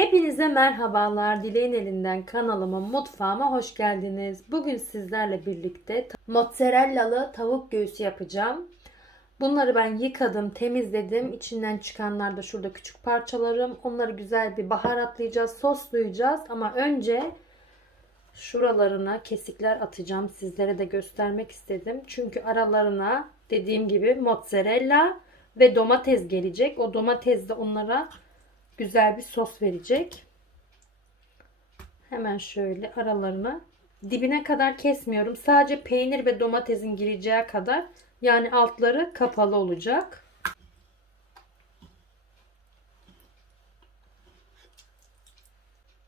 Hepinize merhabalar. Dileğin elinden kanalıma, mutfağıma hoş geldiniz. Bugün sizlerle birlikte mozzarellalı tavuk göğsü yapacağım. Bunları ben yıkadım, temizledim. İçinden çıkanlar da şurada küçük parçalarım. Onları güzel bir baharatlayacağız, soslayacağız. Ama önce şuralarına kesikler atacağım. Sizlere de göstermek istedim. Çünkü aralarına dediğim gibi mozzarella ve domates gelecek. O domates de onlara güzel bir sos verecek. Hemen şöyle aralarına dibine kadar kesmiyorum. Sadece peynir ve domatesin gireceği kadar yani altları kapalı olacak.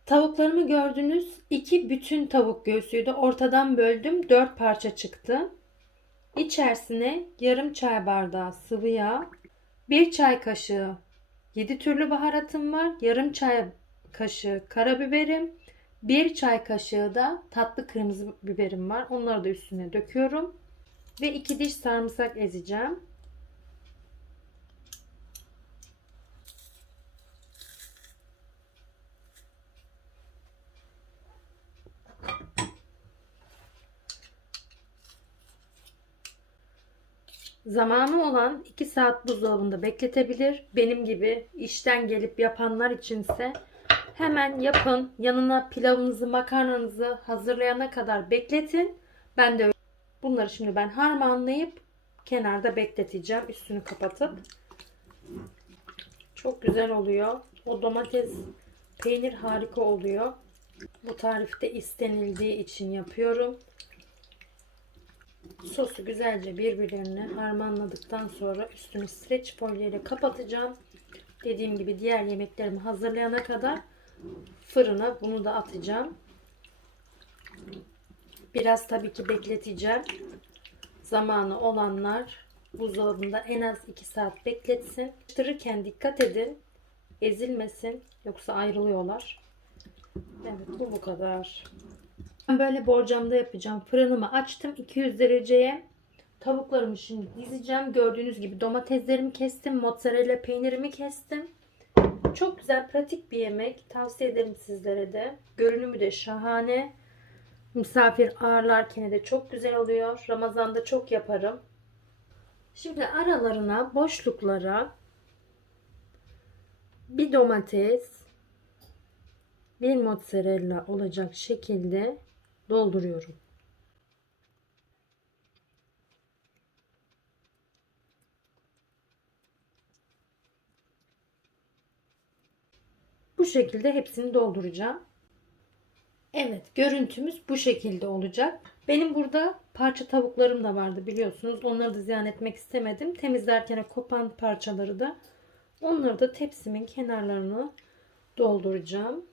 Tavuklarımı gördünüz. iki bütün tavuk göğsüydü. Ortadan böldüm. Dört parça çıktı. İçerisine yarım çay bardağı sıvı yağ, bir çay kaşığı 7 türlü baharatım var. Yarım çay kaşığı karabiberim, bir çay kaşığı da tatlı kırmızı biberim var. Onları da üstüne döküyorum. Ve iki diş sarımsak ezeceğim. Zamanı olan 2 saat buzdolabında bekletebilir. Benim gibi işten gelip yapanlar içinse hemen yapın. Yanına pilavınızı, makarnanızı hazırlayana kadar bekletin. Ben de bunları şimdi ben harmanlayıp kenarda bekleteceğim. Üstünü kapatıp. Çok güzel oluyor. O domates peynir harika oluyor. Bu tarifte istenildiği için yapıyorum. Sosu güzelce birbirlerine harmanladıktan sonra üstünü streç folyo ile kapatacağım. Dediğim gibi diğer yemeklerimi hazırlayana kadar fırına bunu da atacağım. Biraz tabii ki bekleteceğim. Zamanı olanlar buzdolabında en az 2 saat bekletsin. Karıştırırken dikkat edin. Ezilmesin. Yoksa ayrılıyorlar. Evet bu bu kadar. Ben böyle borcamda yapacağım. Fırınımı açtım 200 dereceye. Tavuklarımı şimdi dizeceğim. Gördüğünüz gibi domateslerimi kestim. Mozzarella peynirimi kestim. Çok güzel pratik bir yemek. Tavsiye ederim sizlere de. Görünümü de şahane. Misafir ağırlarken de çok güzel oluyor. Ramazanda çok yaparım. Şimdi aralarına boşluklara bir domates, bir mozzarella olacak şekilde dolduruyorum. Bu şekilde hepsini dolduracağım. Evet, görüntümüz bu şekilde olacak. Benim burada parça tavuklarım da vardı biliyorsunuz. Onları da ziyan etmek istemedim. Temizlerken kopan parçaları da onları da tepsimin kenarlarını dolduracağım.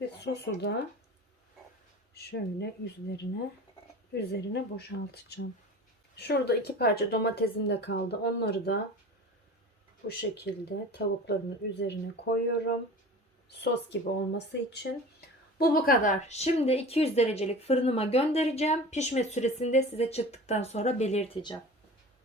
Ve sosu da şöyle üzerine üzerine boşaltacağım. Şurada iki parça domatesim de kaldı. Onları da bu şekilde tavukların üzerine koyuyorum. Sos gibi olması için. Bu bu kadar. Şimdi 200 derecelik fırınıma göndereceğim. Pişme süresinde size çıktıktan sonra belirteceğim.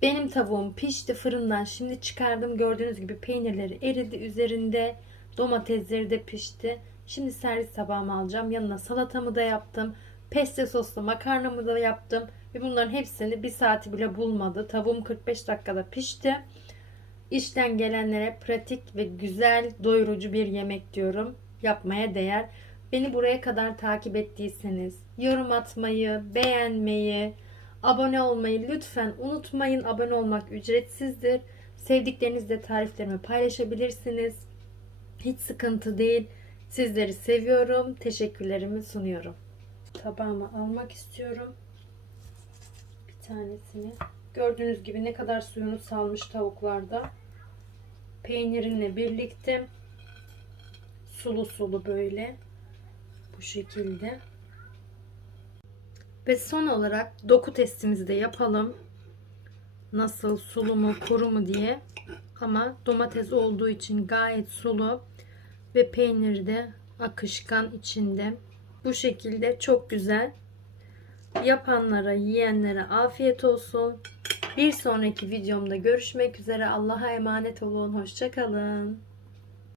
Benim tavuğum pişti fırından. Şimdi çıkardım. Gördüğünüz gibi peynirleri eridi üzerinde. Domatesleri de pişti. Şimdi servis tabağıma alacağım. Yanına salatamı da yaptım. Pesto soslu makarnamı da yaptım. Ve bunların hepsini bir saati bile bulmadı. Tavuğum 45 dakikada pişti. İşten gelenlere pratik ve güzel doyurucu bir yemek diyorum. Yapmaya değer. Beni buraya kadar takip ettiyseniz yorum atmayı, beğenmeyi, abone olmayı lütfen unutmayın. Abone olmak ücretsizdir. Sevdiklerinizle tariflerimi paylaşabilirsiniz. Hiç sıkıntı değil. Sizleri seviyorum. Teşekkürlerimi sunuyorum. Tabağıma almak istiyorum. Bir tanesini. Gördüğünüz gibi ne kadar suyunu salmış tavuklarda. Peynirinle birlikte sulu sulu böyle bu şekilde. Ve son olarak doku testimizi de yapalım. Nasıl sulu mu kuru mu diye. Ama domates olduğu için gayet sulu ve peyniri de akışkan içinde. Bu şekilde çok güzel. Yapanlara, yiyenlere afiyet olsun. Bir sonraki videomda görüşmek üzere. Allah'a emanet olun. Hoşçakalın.